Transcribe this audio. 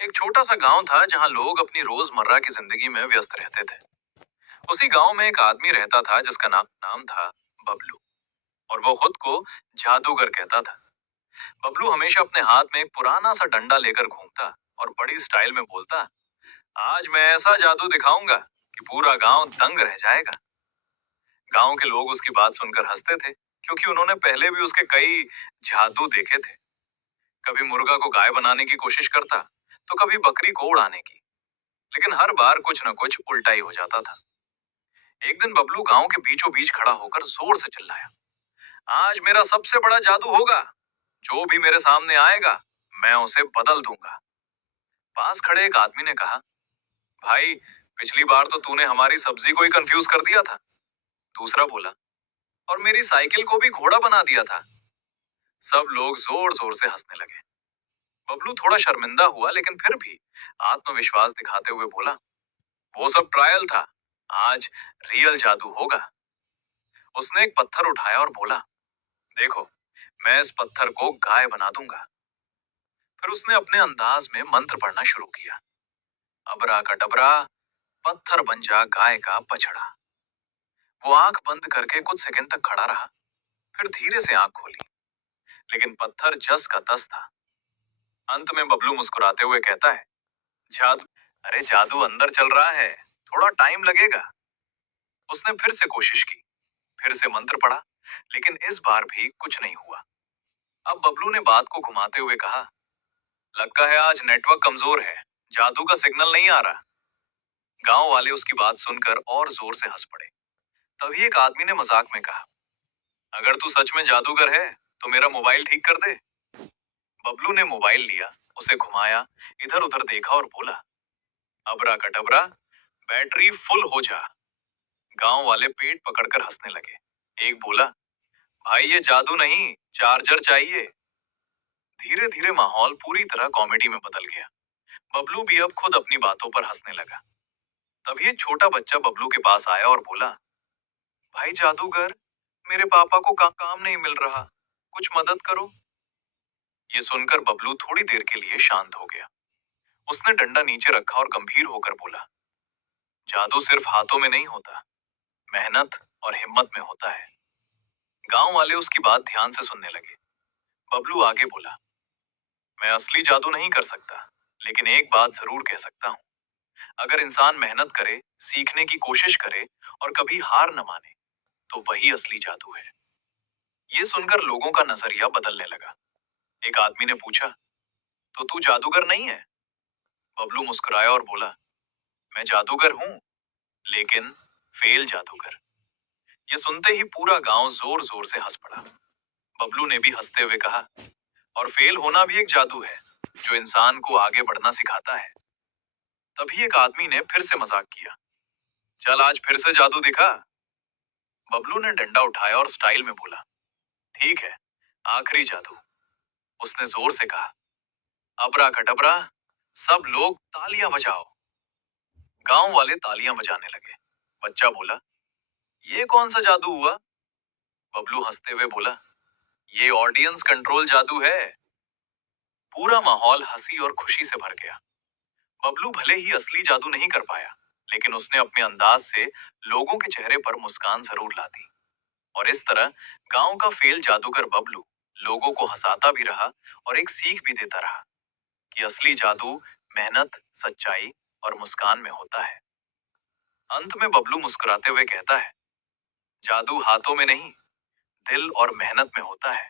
एक छोटा सा गांव था जहां लोग अपनी रोजमर्रा की जिंदगी में व्यस्त रहते थे। उसी गांव में एक आदमी रहता था जिसका नाम नाम था बबलू। और वो खुद को जादूगर कहता था। बबलू हमेशा अपने हाथ में एक पुराना सा डंडा लेकर घूमता और बड़ी स्टाइल में बोलता, आज मैं ऐसा जादू दिखाऊंगा कि पूरा गांव दंग रह जाएगा। गांव के लोग उसकी बात सुनकर हंसते थे, क्योंकि उन्होंने पहले भी उसके कई जादू देखे थे। कभी मुर्गा को गाय बनाने की कोशिश करता, तो कभी बकरी को उड़ाने की। लेकिन हर बार कुछ न कुछ उल्टा ही हो जाता था। एक दिन बबलू गांव के बीचों बीच खड़ा होकर जोर से चिल्लाया, आज मेरा सबसे बड़ा जादू होगा। जो भी मेरे सामने आएगा, मैं उसे बदल दूंगा। पास खड़े एक आदमी ने कहा, भाई, पिछली बार तो तूने हमारी सब्जी को ही कंफ्यूज कर दिया था। दूसरा बोला, और मेरी साइकिल को भी घोड़ा बना दिया था। सब लोग जोर जोर से हंसने लगे। बबलू थोड़ा शर्मिंदा हुआ, लेकिन फिर भी आत्मविश्वास दिखाते हुए बोला, वो सब ट्रायल था, आज रियल जादू होगा। उसने एक पत्थर उठाया और बोला, देखो, मैं इस पत्थर को गाय बना दूंगा। फिर उसने अपने अंदाज में मंत्र पढ़ना शुरू किया। अबरा कटबरा, पत्थर बन जा गाय का बछड़ा। वो आंख बंद करके कुछ सेकंड तक खड़ा रहा, फिर धीरे से आंख खोली, लेकिन पत्थर जस का तस था। अंत में बबलू मुस्कुराते हुए कहता है, जादू, अरे जादू अंदर चल रहा है, थोड़ा टाइम लगेगा। उसने फिर से कोशिश की, फिर से मंत्र पढ़ा, लेकिन इस बार भी कुछ नहीं हुआ। अब बबलू ने बात को घुमाते हुए कहा, लगता है आज नेटवर्क कमजोर है, जादू का सिग्नल नहीं आ रहा। गांव वाले उसकी बात सुनकर और जोर से हंस पड़े। तभी एक आदमी ने मजाक में कहा, अगर तू सच में जादूगर है तो मेरा मोबाइल ठीक कर दे। बबलू ने मोबाइल लिया, उसे घुमाया, इधर उधर देखा और बोला, अबरा कटबरा, बैटरी फुल हो जा। गांव वाले पेट पकड़कर हंसने लगे। एक बोला, भाई ये जादू नहीं, चार्जर चाहिए। धीरे धीरे माहौल पूरी तरह कॉमेडी में बदल गया। बबलू भी अब खुद अपनी बातों पर हंसने लगा। तभी एक छोटा बच्चा बबलू के पास आया और बोला, भाई जादूगर, मेरे पापा को काम नहीं मिल रहा, कुछ मदद करो। ये सुनकर बबलू थोड़ी देर के लिए शांत हो गया। उसने डंडा नीचे रखा और गंभीर होकर बोला, जादू सिर्फ हाथों में नहीं होता, मेहनत और हिम्मत में होता है। गांव वाले उसकी बात ध्यान से सुनने लगे। बबलू आगे बोला, मैं असली जादू नहीं कर सकता, लेकिन एक बात जरूर कह सकता हूँ, अगर इंसान मेहनत करे, सीखने की कोशिश करे और कभी हार न माने, तो वही असली जादू है। ये सुनकर लोगों का नजरिया बदलने लगा। एक आदमी ने पूछा, तो तू जादूगर नहीं है? बबलू मुस्कुराया और बोला, मैं जादूगर हूँ, लेकिन फेल जादूगर। ये सुनते ही पूरा गांव जोर जोर से हंस पड़ा। बबलू ने भी हंसते हुए कहा, और फेल होना भी एक जादू है, जो इंसान को आगे बढ़ना सिखाता है। तभी एक आदमी ने फिर से मजाक किया, चल आज फिर से जादू दिखा। बबलू ने डंडा उठाया और स्टाइल में बोला, ठीक है, आखिरी जादू। उसने जोर से कहा, अबरा कटबरा, सब लोग तालियां बजाओ। गांव वाले तालियां बजाने लगे। बच्चा बोला, ये कौन सा जादू हुआ? बबलू हंसते हुए बोला, ये ऑडियंस कंट्रोल जादू है। पूरा माहौल हंसी और खुशी से भर गया। बबलू भले ही असली जादू नहीं कर पाया, लेकिन उसने अपने अंदाज से लोगों के चेहरे पर मुस्कान जरूर ला दी। और इस तरह गांव का फेल जादूगर बबलू लोगों को हंसाता भी रहा और एक सीख भी देता रहा कि असली जादू मेहनत, सच्चाई और मुस्कान में होता है। अंत में बबलू मुस्कुराते हुए कहता है, जादू हाथों में नहीं, दिल और मेहनत में होता है।